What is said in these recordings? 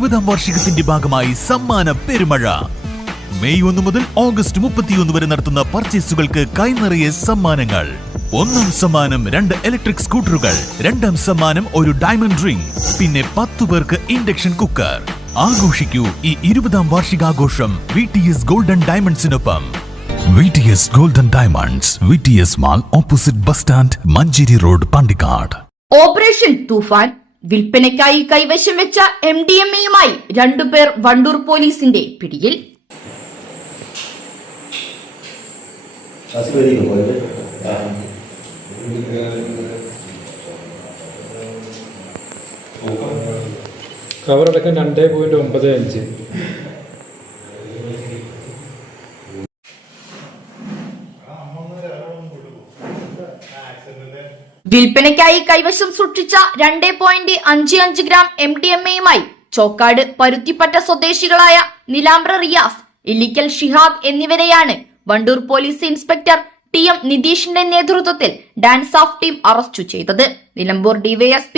20ാം വാർഷികത്തിന്റെ ഭാഗമായി സമ്മാന പെരുമഴ. മെയ് 1 മുതൽ ഓഗസ്റ്റ് 31 വരെ നടത്തുന്ന പർച്ചേസുകൾക്ക് കൈനിറയെ സമ്മാനങ്ങൾ. 1ാം സമ്മാനം 2 ഇലക്ട്രിക് സ്കൂട്ടറുകൾ, 2ാം സമ്മാനം ഒരു ഡയമണ്ട് റിംഗ്, പിന്നെ 10 പേർക്ക് ഇൻഡക്ഷൻ കുക്കർ. ആഘോഷിക്കൂ ഈ 20ാം വാർഷികാഘോഷം VTS ഗോൾഡൻ ഡയമണ്ട്സിനൊപ്പം. VTS golden diamonds, VTS mall, opposite bus stand, Manjeri road, Pandikkad. Operation Toofan വിൽപ്പനയ്ക്കായി കൈവശം വെച്ച MDMA-യുമായി 2 പേർ വണ്ടൂർ പോലീസിന്റെ പിടിയിൽ. കവറടക്കം 2.95. വിൽപ്പനയ്ക്കായി കൈവശം സൂക്ഷിച്ച 2.55 ഗ്രാം MDMA-യുമായി ചോക്കാട് പരുത്തിപ്പറ്റ സ്വദേശികളായ നിലാംബ്ര റിയാസ്, ഇല്ലിക്കൽ ഷിഹാബ് എന്നിവരെയാണ് വണ്ടൂർ പോലീസ് ഇൻസ്പെക്ടർ TM നിതീഷിന്റെ നേതൃത്വത്തിൽ ഡാൻസ് ഓഫ് ടീം അറസ്റ്റ് ചെയ്തത്. നിലമ്പൂർ DYSP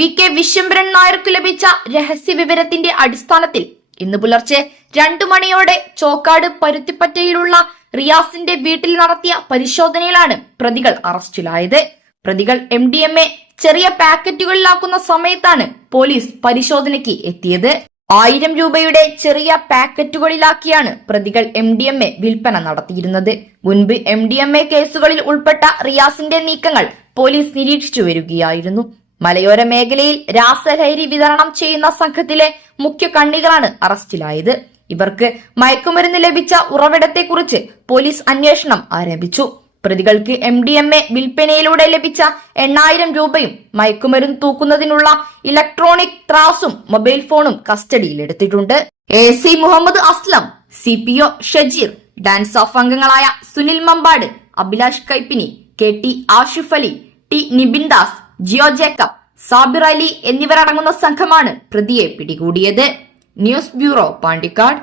VK വിശ്വംഭരൻ നായർക്ക് ലഭിച്ച രഹസ്യ വിവരത്തിന്റെ അടിസ്ഥാനത്തിൽ ഇന്ന് പുലർച്ചെ 2 മണിയോടെ ചോക്കാട് പരുത്തിപ്പറ്റയിലുള്ള റിയാസിന്റെ വീട്ടിൽ നടത്തിയ പരിശോധനയിലാണ് പ്രതികൾ അറസ്റ്റിലായത്. പ്രതികൾ MDMA ചെറിയ പാക്കറ്റുകളിലാക്കുന്ന സമയത്താണ് പോലീസ് പരിശോധനയ്ക്ക് എത്തിയത്. 1000 രൂപയുടെ ചെറിയ പാക്കറ്റുകളിലാക്കിയാണ് പ്രതികൾ MDMA വിൽപ്പന നടത്തിയിരുന്നത്. മുൻപ് MDMA കേസുകളിൽ ഉൾപ്പെട്ട റിയാസിന്റെ നീക്കങ്ങൾ പോലീസ് നിരീക്ഷിച്ചു വരികയായിരുന്നു. മലയോര മേഖലയിൽ രാസലഹരി വിതരണം ചെയ്യുന്ന സംഘത്തിലെ മുഖ്യ കണ്ണികളാണ് അറസ്റ്റിലായത്. ഇവർക്ക് മയക്കുമരുന്ന് ലഭിച്ച ഉറവിടത്തെക്കുറിച്ച് പോലീസ് അന്വേഷണം ആരംഭിച്ചു. പ്രതികൾക്ക് MDMA വിൽപ്പനയിലൂടെ ലഭിച്ച 8000 രൂപയും മയക്കുമരുന്ന് തൂക്കുന്നതിനുള്ള ഇലക്ട്രോണിക് ത്രാസും മൊബൈൽ ഫോണും കസ്റ്റഡിയിലെടുത്തിട്ടുണ്ട്. AC Muhammad Aslam, CPO Shajeer, DANSAF അംഗങ്ങളായ സുനിൽ മമ്പാട്, അഭിലാഷ് കൈപ്പിനി, KT ആഷിഫ് അലി, T നിബിൻദാസ്, ജിയോ ജേക്കബ്, സാബിർ അലി എന്നിവരടങ്ങുന്ന സംഘമാണ് പ്രതിയെ പിടികൂടിയത്. News bureau, Pandikkad.